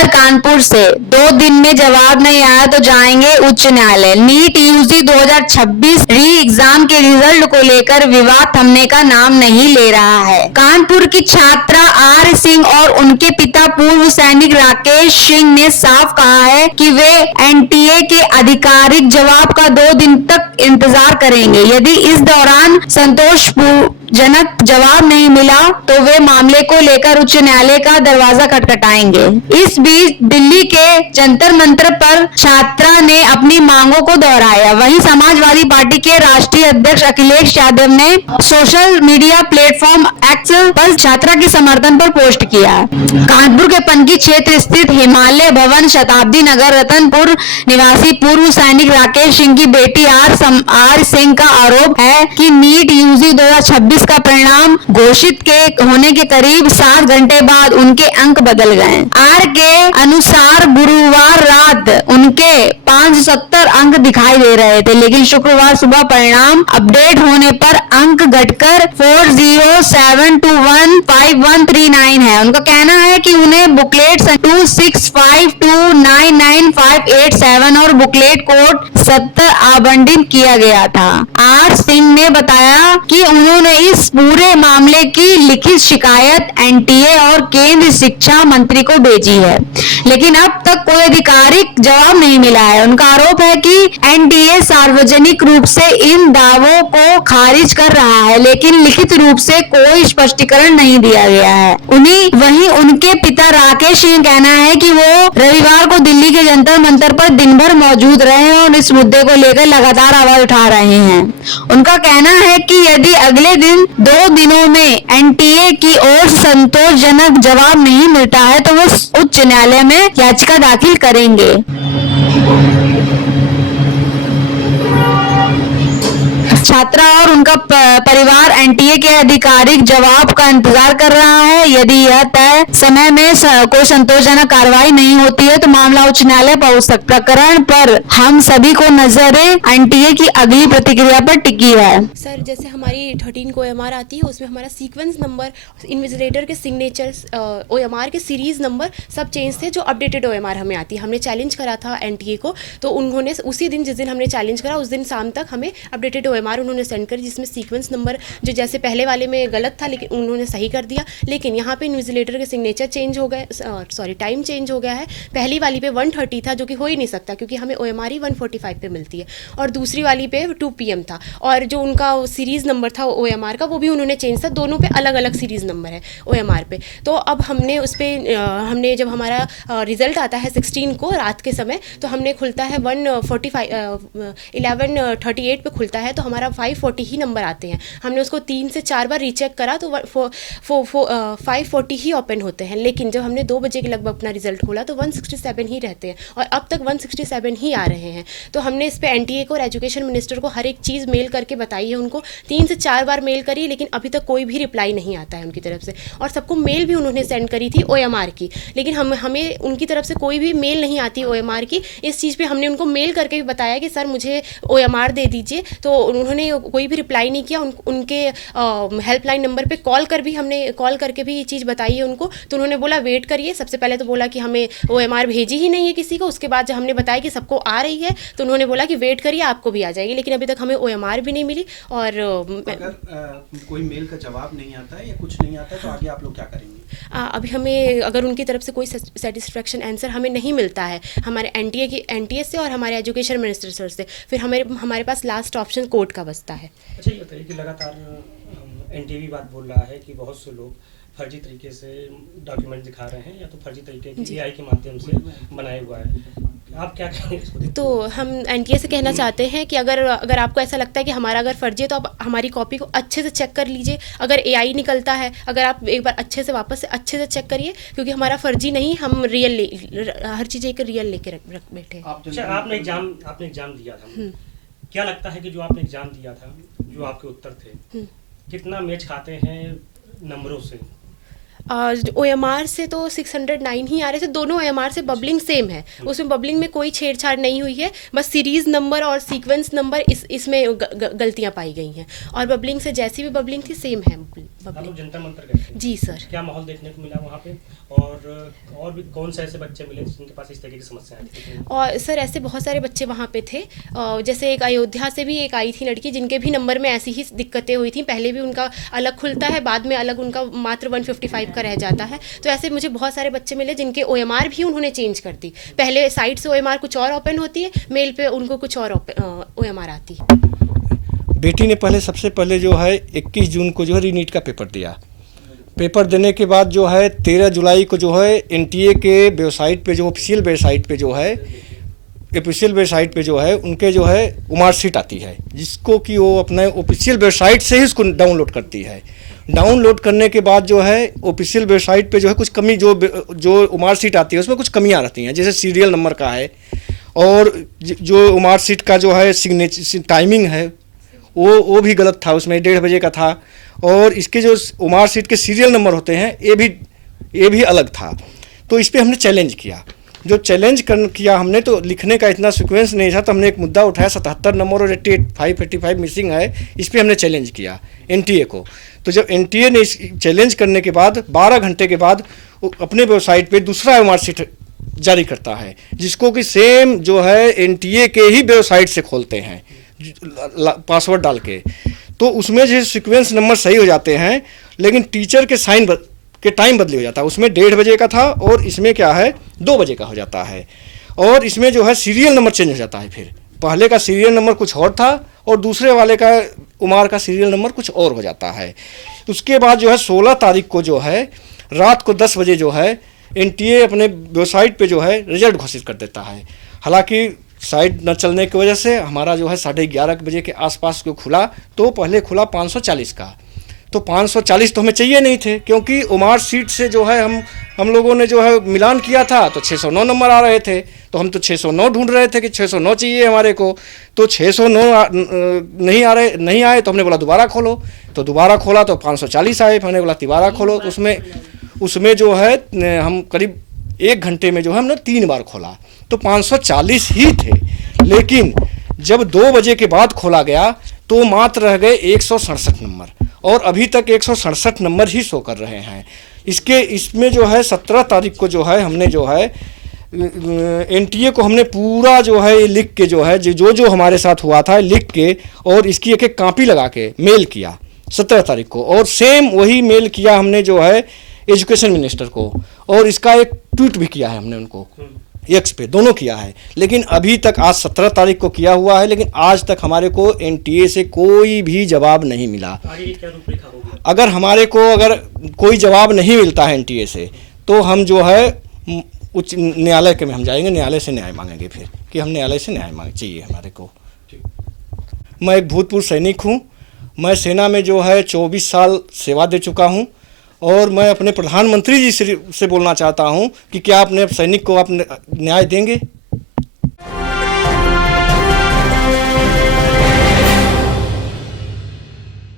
उधर कानपुर से 2 दिन में जवाब नहीं आया तो जाएंगे उच्च न्यायालय। नीट यूजी 2026 री एग्जाम के रिजल्ट को लेकर विवाद थमने का नाम नहीं ले रहा है। कानपुर की छात्रा आर सिंह और उनके पिता पूर्व सैनिक राकेश सिंह ने साफ कहा है कि वे एनटीए के आधिकारिक जवाब का 2 दिन तक इंतजार करेंगे। यदि इस दौरान संतोषजनक जवाब नहीं मिला तो वे मामले को लेकर उच्च न्यायालय का दरवाजा खटखटाएंगे। इस बीच दिल्ली के जंतर मंतर पर छात्रा ने अपनी मांगों को दोहराया। वहीं समाजवादी पार्टी के राष्ट्रीय अध्यक्ष अखिलेश यादव ने सोशल मीडिया प्लेटफॉर्म एक्स पर छात्रा के समर्थन पर पोस्ट किया। कानपुर के पनकी क्षेत्र स्थित हिमालय भवन शताब्दी नगर रतनपुर निवासी पूर्व सैनिक राकेश सिंह की बेटी आर सिंह का आरोप है कि नीट यूजी 2026 का परिणाम घोषित के होने के करीब 7 घंटे बाद उनके अंक बदल गए। आर के अनुसार गुरुवार रात उनके 570 अंक दिखाई दे रहे थे, लेकिन शुक्रवार सुबह परिणाम अपडेट होने पर अंक घटकर 407215139 है। उनका कहना है कि उन्हें बुकलेट 265299587 और बुकलेट कोड 70 आवंटित किया गया था। आर सिंह ने बताया कि उन्होंने इस पूरे मामले की लिखित शिकायत एनटीए और केंद्रीय शिक्षा मंत्री को भेजी है, लेकिन अब तक कोई आधिकारिक जवाब नहीं मिला है। उनका आरोप है कि एनटीए सार्वजनिक रूप से इन दावों को खारिज कर रहा है, लेकिन लिखित रूप से कोई स्पष्टीकरण नहीं दिया गया है। वहीं उनके पिता राकेश सिंह कहना है कि वो रविवार को दिल्ली के जंतर मंतर पर दिन भर मौजूद रहे और इस मुद्दे को लेकर लगातार आवाज उठा रहे हैं। उनका कहना है कि यदि अगले 2 दिनों में एनटीए की ओर से संतोषजनक जवाब नहीं मिलता है तो वो उच्च न्यायालय में याचिका दाखिल करेंगे। छात्रा और उनका परिवार एनटीए के आधिकारिक जवाब का इंतजार कर रहा है। यदि यह तय समय में कोई संतोषजनक कार्रवाई नहीं होती है तो मामला उच्च न्यायालय पहुंच सकता है। प्रकरण पर हम सभी को नजरें एनटीए की अगली प्रतिक्रिया पर टिकी है। सर, जैसे हमारी 13 को ओएमआर आती है, उसमें हमारा सीक्वेंस नंबर, इन्विजिलेटर के सिग्नेचर्स, ओएमआर के सीरीज नंबर सब चेंज थे जो अपडेटेड ओएमआर हमें आती है। हमने चैलेंज करा था एनटीए को, तो उन्होंने उसी दिन जिस दिन हमने चैलेंज करा उस दिन शाम तक हमें अपडेटेड ओएमआर उन्होंने सेंड कर, जिसमें सीक्वेंस नंबर जो जैसे पहले वाले में गलत था लेकिन उन्होंने सही कर दिया। लेकिन यहाँ पे इन्विजिलेटर के सिग्नेचर चेंज हो गए, टाइम चेंज हो गया है। पहली वाली पे 1:30 था जो कि हो ही नहीं सकता क्योंकि हमें ओएमआर ही 1:45 पे मिलती है, और दूसरी वाली पे 2 PM था। और जो उनका सीरीज़ नंबर था ओएमआर का वो भी उन्होंने चेंज था, दोनों पे अलग अलग सीरीज़ नंबर है ओएमआर पे। तो अब हमने उस पर हमने जब हमारा रिजल्ट आता है 16 को रात के समय, तो हमने खुलता है 11:38 पे खुलता है, तो हमारा 540 ही नंबर आते हैं। हमने उसको 3 से 4 बार रीचेक करा तो 540 ही ओपन होते हैं, लेकिन जब हमने 2 बजे के लगभग अपना रिजल्ट खोला तो 167 ही रहते हैं, और अब तक 167 ही आ रहे हैं। तो हमने इस पे एनटीए को और एजुकेशन मिनिस्टर को हर एक चीज़ मेल करके बताई है, उनको 3 से 4 बार मेल करी, लेकिन अभी तक कोई भी रिप्लाई नहीं आता है उनकी तरफ से। और सबको मेल भी उन्होंने सेंड करी थी ओएमआर की, लेकिन हमें उनकी तरफ से कोई भी मेल नहीं आती ओएमआर की। इस चीज़ पर हमने उनको मेल करके भी बताया कि सर मुझे ओएमआर दे दीजिए, तो उन्होंने कोई भी रिप्लाई नहीं किया। उनके हेल्पलाइन नंबर पे हमने कॉल करके भी ये चीज़ बताई है उनको, तो उन्होंने बोला वेट करिए। सबसे पहले तो बोला कि हमें ओएमआर भेजी ही नहीं है किसी को, उसके बाद जब हमने बताया कि सबको आ रही है तो उन्होंने बोला कि वेट करिए आपको भी आ जाएगी, लेकिन अभी तक हमें ओएमआर भी नहीं मिली। और अगर कोई मेल का जवाब नहीं आता है या कुछ नहीं आता है तो आगे आप लोग क्या करेंगे? अभी हमें अगर उनकी तरफ से कोई सेटिस्फेक्शन आंसर हमें नहीं मिलता है हमारे एनटीए से और हमारे एजुकेशन मिनिस्टर सर से, फिर हमारे पास लास्ट ऑप्शन कोर्ट का बचता है। अच्छा, ये बताइए कि लगातार एनटीए भी बात बोल रहा है कि बहुत से लोग फर्जी तरीके से डॉक्यूमेंट दिखा रहे हैं या तो फर्जी तरीके की एआई के माध्यम से बनाया हुआ है, आप क्या कहेंगे? तो हम एनटीए से कहना चाहते हैं कि अगर आपको ऐसा लगता है कि हमारा अगर फर्जी है तो आप हमारी कॉपी को अच्छे से चेक कर लीजिए। अगर एआई निकलता है, अगर आप एक बार अच्छे से चेक करिए, क्योंकि हमारा फर्जी नहीं, हम हर चीज़ एक रियल लेके रख बैठे। अच्छा, आपने एग्जाम दिया था, क्या लगता है कि जो आपने एग्जाम दिया था, जो आपके उत्तर थे, कितना मैच खाते हैं नंबरों से? ओएमआर से तो 609 ही आ रहे थे, दोनों ओएमआर से बबलिंग सेम है, उसमें बबलिंग में कोई छेड़छाड़ नहीं हुई है, बस सीरीज नंबर और सीक्वेंस नंबर इसमें गलतियां पाई गई हैं, और बबलिंग से जैसी भी बबलिंग थी सेम है। आप लोग पब्लिक। जंतर मंतर गए थे, जी सर। क्या माहौल देखने को मिला वहाँ पे? और भी कौन से ऐसे बच्चे मिले जिनके पास इस तरह की समस्याएं थी? और सर ऐसे बहुत सारे बच्चे वहाँ पे थे, जैसे एक अयोध्या से भी एक आई थी लड़की, जिनके भी नंबर में ऐसी ही दिक्कतें हुई थी। पहले भी उनका अलग खुलता है, बाद में अलग उनका मात्र 155 का रह जाता है। तो ऐसे मुझे बहुत सारे बच्चे मिले जिनके OMR भी उन्होंने चेंज कर दी। पहले साइड से OMR कुछ और ओपन होती है, मेल पे उनको कुछ और OMR आती है। बेटी ने सबसे पहले जो है 21 जून को जो है रीनीट का पेपर दिया। पेपर देने के बाद जो है 13 जुलाई को जो है NTA के वेबसाइट पे, जो ऑफिशियल वेबसाइट पे जो है उनके जो है मार्कशीट आती है, जिसको कि वो अपने ऑफिशियल वेबसाइट से ही उसको डाउनलोड करती है। डाउनलोड करने के बाद जो है ऑफिशियल वेबसाइट पे जो है कुछ कमी, जो मार्कशीट आती है उसमें कुछ कमियां रहती हैं, जैसे सीरियल नंबर का है, और जो मार्कशीट का जो है सिग्नेचर टाइमिंग है वो भी गलत था, उसमें 1:30 बजे का था। और इसके जो मार्कशीट के सीरियल नंबर होते हैं ये भी अलग था। तो इस पे हमने चैलेंज किया। जो चैलेंज किया हमने, तो लिखने का इतना सीक्वेंस नहीं था, तो हमने एक मुद्दा उठाया 77 नंबर और 85 मिसिंग है, इस पे हमने चैलेंज किया NTA को। तो जब NTA ने इस चैलेंज करने के बाद 12 घंटे के बाद अपने वेबसाइट पे दूसरा मार्कशीट जारी करता है, जिसको कि सेम जो है NTA के ही वेबसाइट से खोलते हैं पासवर्ड डाल के। तो उसमें जो सीक्वेंस नंबर सही हो जाते हैं, लेकिन टीचर के साइन के टाइम बदली हो जाता है। उसमें 1:30 बजे का था और इसमें क्या है 2 बजे का हो जाता है। और इसमें जो है सीरियल नंबर चेंज हो जाता है। फिर पहले का सीरियल नंबर कुछ और था और दूसरे वाले का उमार का सीरियल नंबर कुछ और हो जाता है। उसके बाद जो है 16 तारीख को जो है रात को 10 बजे जो है NTA अपने वेबसाइट पे जो है रिजल्ट घोषित कर देता है। हालांकि साइट न चलने की वजह से हमारा जो है 11:30 बजे के आसपास को खुला। तो पहले खुला 540 का, तो 540 तो हमें चाहिए नहीं थे, क्योंकि उमार सीट से जो है हम लोगों ने जो है मिलान किया था, तो 609 नंबर आ रहे थे। तो हम तो 609 ढूंढ रहे थे कि 609 चाहिए हमारे को। तो 609 नहीं आए, तो हमने बोला दोबारा खोलो। तो दोबारा खोला तो 540 आए, हमने बोला दोबारा खोलो। तो उसमें जो है हम करीब 1 घंटे में जो है हमने 3 बार खोला, तो 540 ही थे। लेकिन जब 2 बजे के बाद खोला गया तो मात्र रह गए 167 नंबर, और अभी तक 167 नंबर ही शो कर रहे हैं। इसमें जो है 17 तारीख को जो है हमने जो है NTA को हमने पूरा जो है लिख के जो है जो हमारे साथ हुआ था लिख के, और इसकी एक कॉपी लगा के मेल किया 17 तारीख को, और सेम वही मेल किया हमने जो है एजुकेशन मिनिस्टर को, और इसका एक ट्वीट भी किया है हमने उनको X पे, दोनों किया है। लेकिन अभी तक आज 17 तारीख को किया हुआ है, लेकिन आज तक हमारे को NTA से कोई भी जवाब नहीं मिला। आगे क्या रूपरेखा होगी? अगर हमारे को कोई जवाब नहीं मिलता है NTA से, तो हम जो है उच्च न्यायालय के में हम जाएंगे, न्यायालय से न्याय मांगेंगे फिर, कि हम न्यायालय से न्याय मांग चाहिए हमारे को। मैं एक भूतपूर्व सैनिक हूँ। मैं सेना में जो है 24 साल सेवा दे चुका हूँ, और मैं अपने प्रधानमंत्री जी से बोलना चाहता हूं कि क्या अपने सैनिक को आप न्याय देंगे।